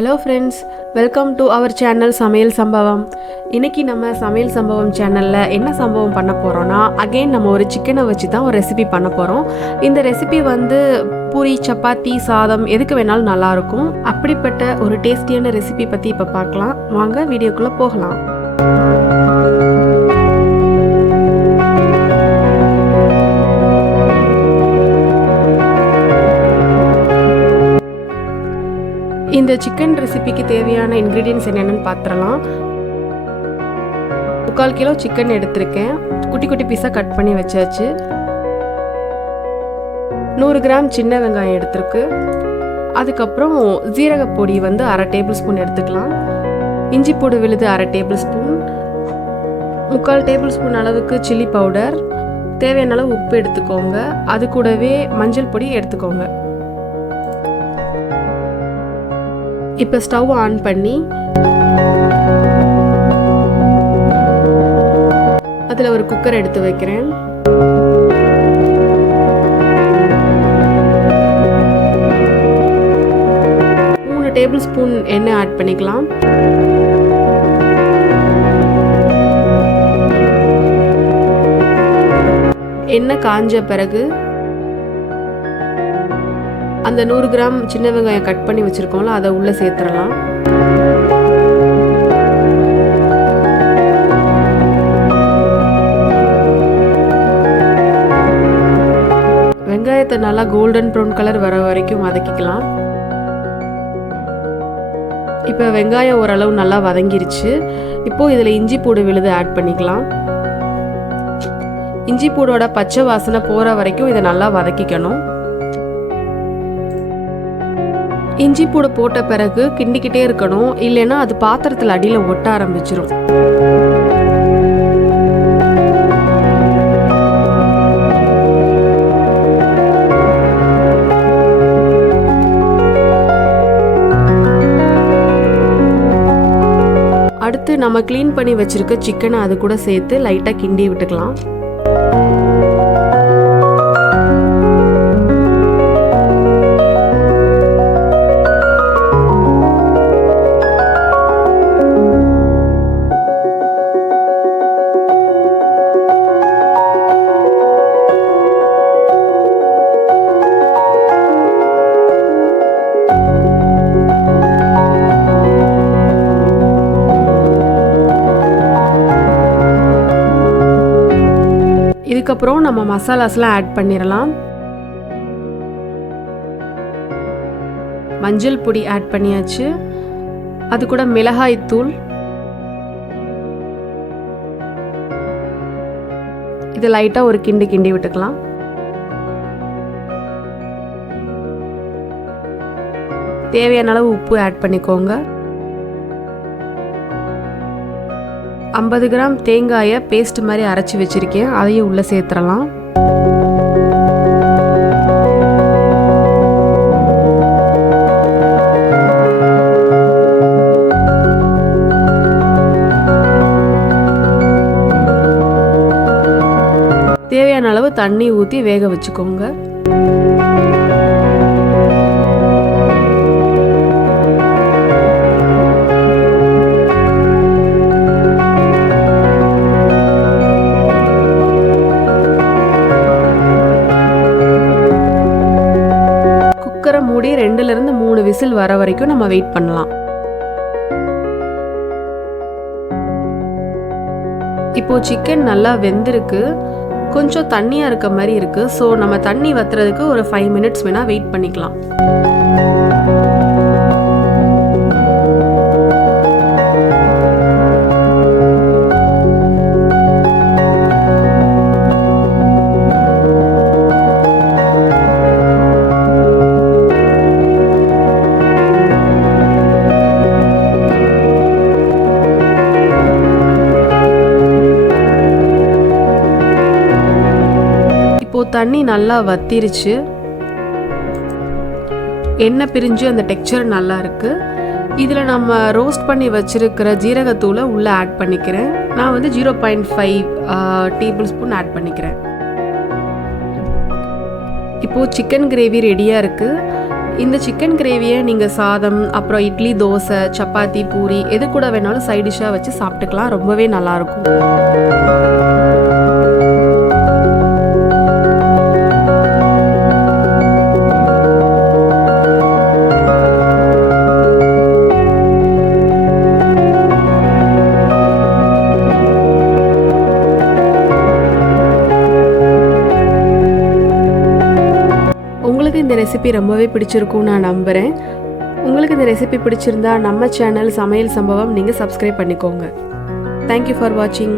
Hello friends, welcome to our channel Samayal Sambavam. இன்னைக்கு நம்ம சமையல் சம்பவம் சேனல்ல என்ன சம்பவம் பண்ண போறோம்னா அகைன் நம்ம ஒரு சிக்கனை வச்சு தான் ஒரு ரெசிபி பண்ண போறோம். இந்த ரெசிபி பூரி, சப்பாத்தி, சாதம் எதுக்கு வேணாலும் நல்லா இருக்கும். அப்படிப்பட்ட ஒரு டேஸ்டியான ரெசிபி பத்தி இப்ப பார்க்கலாம். வாங்க வீடியோக்குள்ள போகலாம். இந்த சிக்கன் ரெசிபிக்கு தேவையான இன்கிரீடியன்ஸ் என்னென்னு பார்த்துடலாம். 3/4 கிலோ சிக்கன் எடுத்திருக்கேன். குட்டி குட்டி பீஸாக கட் பண்ணி வச்சாச்சு. 100 கிராம் சின்ன வெங்காயம் எடுத்திருக்கு. அதுக்கப்புறம் ஜீரகப்பொடி 1/2 டேபிள் ஸ்பூன் எடுத்துக்கலாம். இஞ்சி பூடு விழுது 1/2 டேபிள் ஸ்பூன், 3/4 டேபிள் ஸ்பூன் அளவுக்கு சில்லி பவுடர், தேவையான அளவு உப்பு எடுத்துக்கோங்க. அது கூடவே மஞ்சள் பொடி எடுத்துக்கோங்க. இப்போ ஸ்டவ் ஆன் பண்ணி அதில் ஒரு குக்கர் எடுத்து வைக்கிறேன். டேபிள் ஸ்பூன் எண்ணெய் ஆட் பண்ணிக்கலாம். எண்ணெய் காஞ்ச பிறகு அந்த 100 கிராம் சின்ன வெங்காயம் கட் பண்ணி வச்சிருக்கோம்ல அதை உள்ள சேர்த்துடலாம். வெங்காயத்தை நல்லா கோல்டன் ப்ரௌன் கலர் வர வரைக்கும் வதக்கிக்கலாம். இப்போ வெங்காயம் ஓரளவு நல்லா வதங்கிருச்சு. இப்போ இதில் இஞ்சி பூடு விழுது ஆட் பண்ணிக்கலாம். இஞ்சி பூடோட பச்சை வாசனை போகிற வரைக்கும் இதை நல்லா வதக்கிக்கணும். இஞ்சி பூடு போட்ட பிறகு கிண்டிக்கிட்டே இருக்கணும், இல்லைன்னா அது பாத்திரத்தில் அடியில் ஒட்ட ஆரம்பிச்சிடும். அடுத்து நம்ம க்ளீன் பண்ணி வச்சிருக்க சிக்கனை அது கூட சேர்த்து லைட்டாக கிண்டி விட்டுக்கலாம். இதுக்கப்புறம் நம்ம மசாலாஸ்லாம் ஆட் பண்ணிடலாம். மஞ்சள் பொடி ஆட் பண்ணியாச்சு. அது கூட மிளகாய் தூள், இது லைட்டாக ஒரு கிண்டி விட்டுக்கலாம். தேவையான அளவு உப்பு ஆட் பண்ணிக்கோங்க. 50 கிராம் தேங்காயை பேஸ்ட் மாதிரி அரைச்சி வச்சிருக்கேன், அதையும் உள்ள சேர்த்துடலாம். தேவையான அளவு தண்ணி ஊற்றி வேக வச்சுக்கோங்க. மூடி 2லிருந்து 3 விசில் வர வரைக்கும் நம்ம வெயிட் பண்ணலாம். இப்போ சிக்கன் நல்லா வெந்திருக்கு, கொஞ்சம் தண்ணியா இருக்க மாதிரி இருக்கு. ஸோ நம்ம தண்ணி வத்துறதுக்கு ஒரு 5 மினிட்ஸ் வேணா வெயிட் பண்ணிக்கலாம். தண்ணி நல்லா வத்திருச்சு, எண்ணெய் பிரிஞ்சு அந்த டெக்ஸ்சர் நல்லா இருக்கு. இதில் நம்ம ரோஸ்ட் பண்ணி வச்சிருக்கிற ஜீரகத்தூளை உள்ளே ஆட் பண்ணிக்கிறேன். நான் 0.5 டேபிள் ஸ்பூன் ஆட் பண்ணிக்கிறேன். இப்போது சிக்கன் கிரேவி ரெடியாக இருக்குது. இந்த சிக்கன் கிரேவியை நீங்கள் சாதம், அப்புறம் இட்லி, தோசை, சப்பாத்தி, பூரி எது கூட வேணாலும் சைட் டிஷ்ஷாக வச்சு சாப்பிட்டுக்கலாம். ரொம்பவே நல்லாயிருக்கும். உங்களுக்கு இந்த ரெசிபி ரொம்பவே பிடிச்சிருக்கும் நான் நம்புகிறேன். உங்களுக்கு இந்த ரெசிபி பிடிச்சிருந்தா நம்ம சேனல் சமையல் சம்பவம் நீங்கள் சப்ஸ்கிரைப் பண்ணிக்கோங்க. தேங்க்யூ ஃபார் வாட்சிங்.